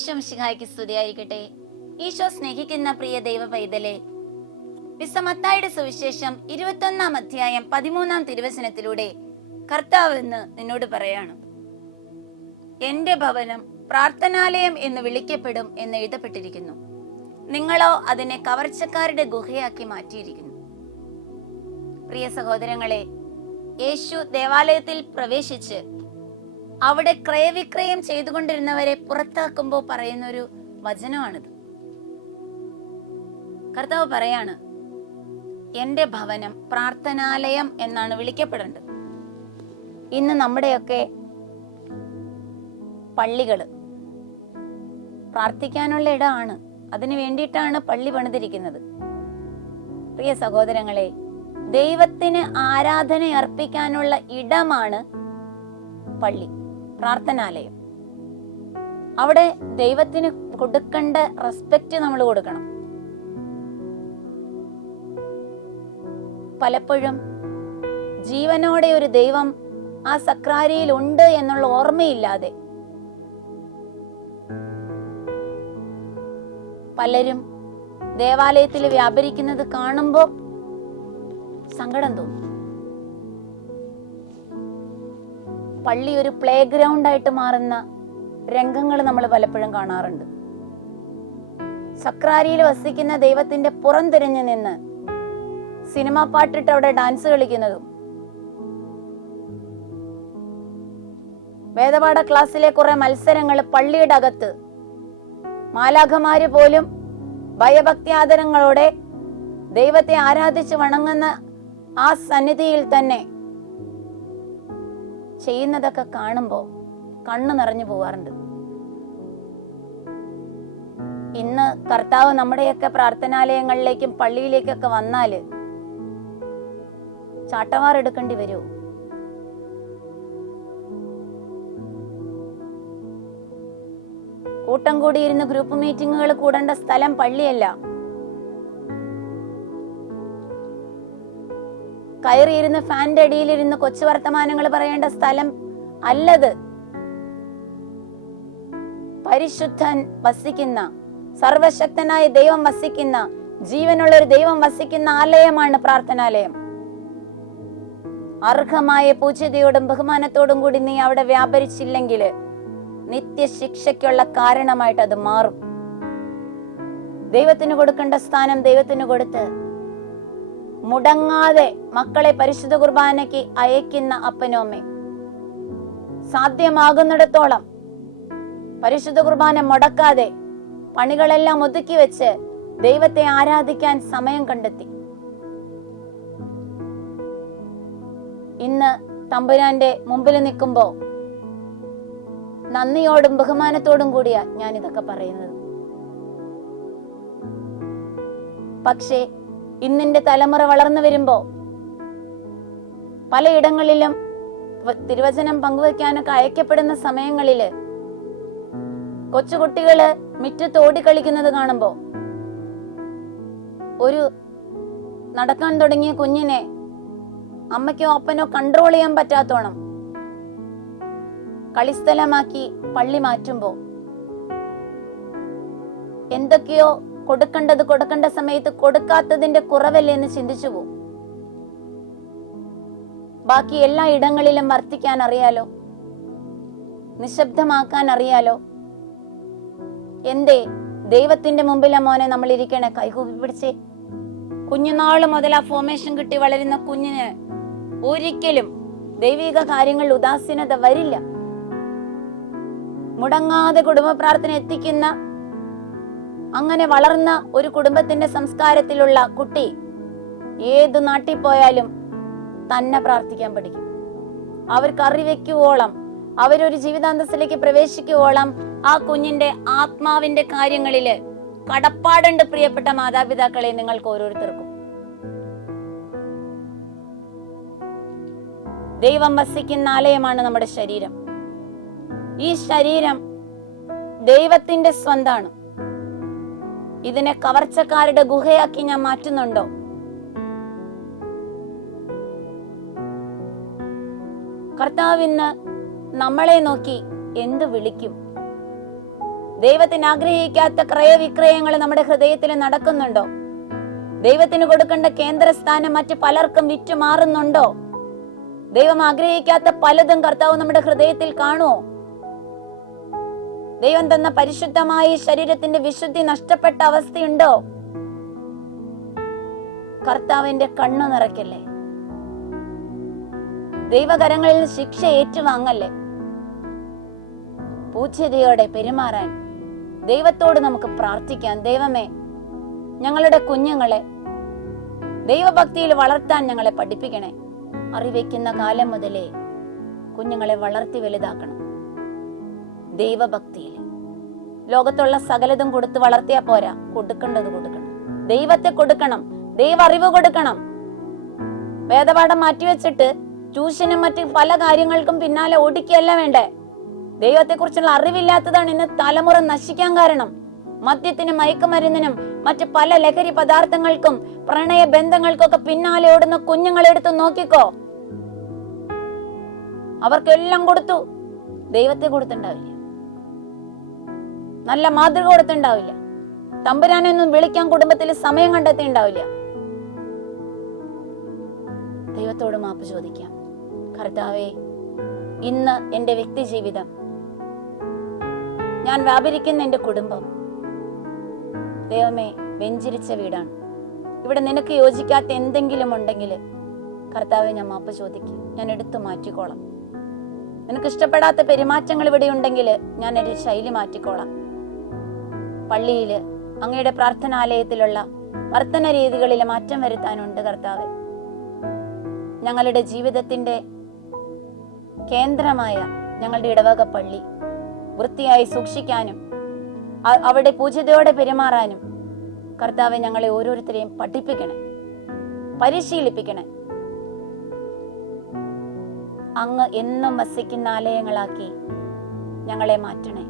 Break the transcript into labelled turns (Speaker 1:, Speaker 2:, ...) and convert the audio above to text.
Speaker 1: ഈശോ മിശിഹായ്ക്ക് സ്തുതിയായിരിക്കട്ടെ. ഈശോ സ്നേഹിക്കുന്ന പ്രിയ ദൈവ പൈതലെ വിസമത്തായുടെ സുവിശേഷം ഇരുപത്തൊന്നാം അധ്യായം പതിമൂന്നാം തിരുവചനത്തിലൂടെ കർത്താവ് എന്ന് നിന്നോട് പറയാണ് എന്റെ ഭവനം പ്രാർത്ഥനാലയം എന്ന് വിളിക്കപ്പെടും എന്ന് എഴുതപ്പെട്ടിരിക്കുന്നു. നിങ്ങളോ അതിനെ കവർച്ചക്കാരുടെ ഗുഹയാക്കി മാറ്റിയിരിക്കുന്നു. പ്രിയ സഹോദരങ്ങളെ യേശു ദേവാലയത്തിൽ പ്രവേശിച്ച് അവിടെ ക്രയവിക്രയം ചെയ്തുകൊണ്ടിരുന്നവരെ പുറത്താക്കുമ്പോൾ പറയുന്ന ഒരു വചനമാണിത്. കർത്താവ് പറയാണ് എന്റെ ഭവനം പ്രാർത്ഥനാലയം എന്നാണ് വിളിക്കപ്പെടേണ്ടത്. ഇന്ന് നമ്മുടെയൊക്കെ പള്ളികൾ പ്രാർത്ഥിക്കാനുള്ള ഇടമാണ്. അതിനു വേണ്ടിയിട്ടാണ് പള്ളി പണിതിരിക്കുന്നത്. പ്രിയ സഹോദരങ്ങളെ ദൈവത്തിന് ആരാധന അർപ്പിക്കാനുള്ള ഇടമാണ് പള്ളി. പ്രാർത്ഥനാലയം. അവിടെ ദൈവത്തിന് കൊടുക്കേണ്ട റെസ്പെക്റ്റ് നമ്മൾ കൊടുക്കണം. പലപ്പോഴും ജീവനോടെ ഒരു ദൈവം ആ സക്രാരിയിൽ ഉണ്ട് എന്നുള്ള ഓർമ്മയില്ലാതെ പലരും ദേവാലയത്തിൽ വ്യാപരിക്കുന്നത് കാണുമ്പോൾ സങ്കടം തോന്നും. പള്ളി ഒരു പ്ലേ ഗ്രൗണ്ട് ആയിട്ട് മാറുന്ന രംഗങ്ങൾ നമ്മൾ പലപ്പോഴും കാണാറുണ്ട്. സക്രാരിയിൽ വസിക്കുന്ന ദൈവത്തിന്റെ പുറം തിരിഞ്ഞു നിന്ന് സിനിമ പാട്ടിട്ട് അവിടെ ഡാൻസ് കളിക്കുന്നതും വേദപാഠ ക്ലാസ്സിലെ കുറെ മത്സരങ്ങൾ പള്ളിയുടെ അകത്ത് മാലാഖമാര് പോലും ഭയഭക്തിയാദരങ്ങളോടെ ദൈവത്തെ ആരാധിച്ച് വണങ്ങുന്ന ആ സന്നിധിയിൽ തന്നെ ചെയ്യുന്നതൊക്കെ കാണുമ്പോൾ കണ്ണു നിറഞ്ഞു പോവാറുണ്ട്. ഇന്ന് കർത്താവ് നമ്മുടെയൊക്കെ പ്രാർത്ഥനാലയങ്ങളിലേക്കും പള്ളിയിലേക്കൊക്കെ വന്നാൽ ചാട്ടവാർ എടുക്കേണ്ടി വരുമോ കൂട്ടം കൂടിയിരുന്ന് ഗ്രൂപ്പ് മീറ്റിങ്ങുകൾ കൂടേണ്ട സ്ഥലം പള്ളിയല്ല. കയറിയിരുന്ന് ഫാന്റെ അടിയിലിരുന്ന് കൊച്ചു വർത്തമാനങ്ങൾ പറയേണ്ട സ്ഥലം അല്ലത്. പരിശുദ്ധൻ വസിക്കുന്ന സർവശക്തനായ ദൈവം വസിക്കുന്ന ജീവനുള്ള ഒരു ദൈവം വസിക്കുന്ന ആലയമാണ് പ്രാർത്ഥനാലയം. അർഹമായ പൂജ്യതയോടും ബഹുമാനത്തോടും കൂടി നീ അവിടെ വ്യാപരിച്ചില്ലെങ്കിൽ നിത്യശിക്ഷയ്ക്കുള്ള കാരണമായിട്ട് അത് മാറും. ദൈവത്തിന് കൊടുക്കേണ്ട സ്ഥാനം ദൈവത്തിന് കൊടുത്ത് മുടങ്ങാതെ മക്കളെ പരിശുദ്ധ കുർബാനയ്ക്ക് അയക്കുന്ന അപ്പനോമേ സാധ്യമാകുന്നിടത്തോളം പരിശുദ്ധ കുർബാന മുടക്കാതെ പണികളെല്ലാം ഒതുക്കി വെച്ച് ദൈവത്തെ ആരാധിക്കാൻ സമയം കണ്ടെത്തി. ഇന്ന് തമ്പുരാന്റെ മുമ്പിൽ നിൽക്കുമ്പോ നന്ദിയോടും ബഹുമാനത്തോടും കൂടിയാ ഞാൻ ഇതൊക്കെ പറയുന്നത്. പക്ഷേ ഇന്നിന്റെ തലമുറ വളർന്നു വരുമ്പോ പലയിടങ്ങളിലും തിരുവചനം പങ്കുവെക്കാനൊക്കെ അയക്കപ്പെടുന്ന സമയങ്ങളിൽ കൊച്ചുകുട്ടികൾ തോടി ഓടിക്കളിക്കുന്നത് കാണുമ്പോ ഒരു നടക്കാൻ തുടങ്ങിയ കുഞ്ഞിനെ അമ്മയ്ക്കോ അപ്പനോ കൺട്രോൾ ചെയ്യാൻ പറ്റാത്തോണം കളിസ്ഥലമാക്കി പള്ളി മാറ്റുമ്പോ എന്തൊക്കെയോ കൊടുക്കേണ്ടത് കൊടുക്കേണ്ട സമയത്ത് കൊടുക്കാത്തതിന്റെ കുറവല്ലേ എന്ന് ചിന്തിച്ചു പോകും ബാക്കി എല്ലാ ഇടങ്ങളിലും വർത്തിക്കാൻ അറിയാലോ നിശബ്ദമാക്കാൻ അറിയാലോ എന്തേ ദൈവത്തിന്റെ മുമ്പിലെ മോനെ നമ്മൾ ഇരിക്കണേ കൈകൂപ്പി പിടിച്ചേ. കുഞ്ഞുനാൾ മുതൽ ആ ഫോർമേഷൻ കിട്ടി വളരുന്ന കുഞ്ഞിന് ഒരിക്കലും ദൈവിക കാര്യങ്ങളിൽ ഉദാസീനത വരില്ല. മുടങ്ങാതെ കുടുംബ പ്രാർത്ഥന എത്തിക്കുന്ന അങ്ങനെ വളർന്ന ഒരു കുടുംബത്തിന്റെ സംസ്കാരത്തിലുള്ള കുട്ടി ഏത് നാട്ടിൽ പോയാലും തന്നെ പ്രാർത്ഥിക്കാൻ പഠിക്കും. അവർക്ക് അറിവെക്കുവോളം അവരൊരു ജീവിതാന്തസ്സിലേക്ക് പ്രവേശിക്കുവോളം ആ കുഞ്ഞിന്റെ ആത്മാവിന്റെ കാര്യങ്ങളിൽ കടപ്പാടുണ്ട് പ്രിയപ്പെട്ട മാതാപിതാക്കളെ നിങ്ങൾക്ക് ഓരോരുത്തർക്കും. ദൈവം വസിക്കുന്ന ആലയമാണ് നമ്മുടെ ശരീരം. ഈ ശരീരം ദൈവത്തിന്റെ സ്വന്താണ്. ഇതിനെ കവർച്ചക്കാരുടെ ഗുഹയാക്കി ഞാൻ മാറ്റുന്നുണ്ടോ? കർത്താവ് ഇന്ന് നമ്മളെ നോക്കി എന്ത് വിളിക്കും? ദൈവത്തിന് ആഗ്രഹിക്കാത്ത ക്രയവിക്രയങ്ങൾ നമ്മുടെ ഹൃദയത്തിൽ നടക്കുന്നുണ്ടോ? ദൈവത്തിന് കൊടുക്കേണ്ട കേന്ദ്രസ്ഥാനം മറ്റ് പലർക്കും വിറ്റുമാറുന്നുണ്ടോ? ദൈവം ആഗ്രഹിക്കാത്ത പലതും കർത്താവ് നമ്മുടെ ഹൃദയത്തിൽ കാണുമോ? ദൈവം തന്ന പരിശുദ്ധമായ ശരീരത്തിന്റെ വിശുദ്ധി നഷ്ടപ്പെട്ട അവസ്ഥയുണ്ടോ? കർത്താവിന്റെ കണ്ണു നിറയ്ക്കല്ലേ? ദൈവകരങ്ങളിൽ ശിക്ഷ ഏറ്റുവാങ്ങല്ലേ? പൂച്ചതയോടെ പെരുമാറാൻ ദൈവത്തോട് നമുക്ക് പ്രാർത്ഥിക്കാം. ദൈവമേ ഞങ്ങളുടെ കുഞ്ഞുങ്ങളെ ദൈവഭക്തിയിൽ വളർത്താൻ ഞങ്ങളെ പഠിപ്പിക്കണേ. അറിവയ്ക്കുന്ന കാലം മുതലേ കുഞ്ഞുങ്ങളെ വളർത്തി വലുതാക്കണം. ദൈവഭക്തിയിൽ. ലോകത്തുള്ള സകലതും കൊടുത്ത് വളർത്തിയാ പോരാ. കൊടുക്കേണ്ടത് കൊടുക്കണം. ദൈവത്തെ കൊടുക്കണം. ദൈവ അറിവ് കൊടുക്കണം. വേദപാഠം മാറ്റിവെച്ചിട്ട് ട്യൂഷനും മറ്റ് പല കാര്യങ്ങൾക്കും പിന്നാലെ ഓടിക്കുകയല്ല വേണ്ടേ? ദൈവത്തെക്കുറിച്ചുള്ള അറിവില്ലാത്തതാണ് ഇന്ന് തലമുറ നശിക്കാൻ കാരണം. മദ്യത്തിനും മയക്കുമരുന്നിനും മറ്റ് പല ലഹരി പദാർത്ഥങ്ങൾക്കും പ്രണയ ബന്ധങ്ങൾക്കൊക്കെ പിന്നാലെ ഓടുന്ന കുഞ്ഞുങ്ങളെ എടുത്ത് നോക്കിക്കോ. അവർക്കെല്ലാം കൊടുത്തു. ദൈവത്തെ കൊടുത്തുണ്ടാവില്ല നല്ല മാതൃക കൊടുത്തുണ്ടാവില്ല തമ്പുരാനൊന്നും വിളിക്കാൻ കുടുംബത്തിൽ സമയം കണ്ടെത്തി ഉണ്ടാവില്ല ദൈവത്തോട് മാപ്പ് ചോദിക്കാം. കർത്താവേ ഇന്ന് എന്റെ വ്യക്തി ജീവിതം ഞാൻ വ്യാപരിക്കുന്ന എന്റെ കുടുംബം ദൈവമേ വെഞ്ചിരിച്ച വീടാണ്. ഇവിടെ നിനക്ക് യോജിക്കാത്ത എന്തെങ്കിലും ഉണ്ടെങ്കിൽ കർത്താവെ ഞാൻ മാപ്പ് ചോദിക്കും. ഞാൻ എടുത്തു മാറ്റിക്കോളാം. നിനക്ക് ഇഷ്ടപ്പെടാത്ത പെരുമാറ്റങ്ങൾ ഇവിടെ ഉണ്ടെങ്കിൽ ഞാൻ എന്റെ ശൈലി മാറ്റിക്കോളാം. പള്ളിയിൽ അങ്ങയുടെ പ്രാർത്ഥനാലയത്തിലുള്ള വർത്തന രീതികളിൽ മാറ്റം വരുത്താനുണ്ട് കർത്താവ്. ഞങ്ങളുടെ ജീവിതത്തിന്റെ കേന്ദ്രമായ ഞങ്ങളുടെ ഇടവക പള്ളി വൃത്തിയായി സൂക്ഷിക്കാനും അവിടെ പൂജിതയോടെ പെരുമാറാനും കർത്താവ് ഞങ്ങളെ ഓരോരുത്തരെയും പഠിപ്പിക്കണേ പരിശീലിപ്പിക്കണേ. അങ്ങ് എന്നും വസിക്കുന്ന ആലയങ്ങളാക്കി ഞങ്ങളെ മാറ്റണേ.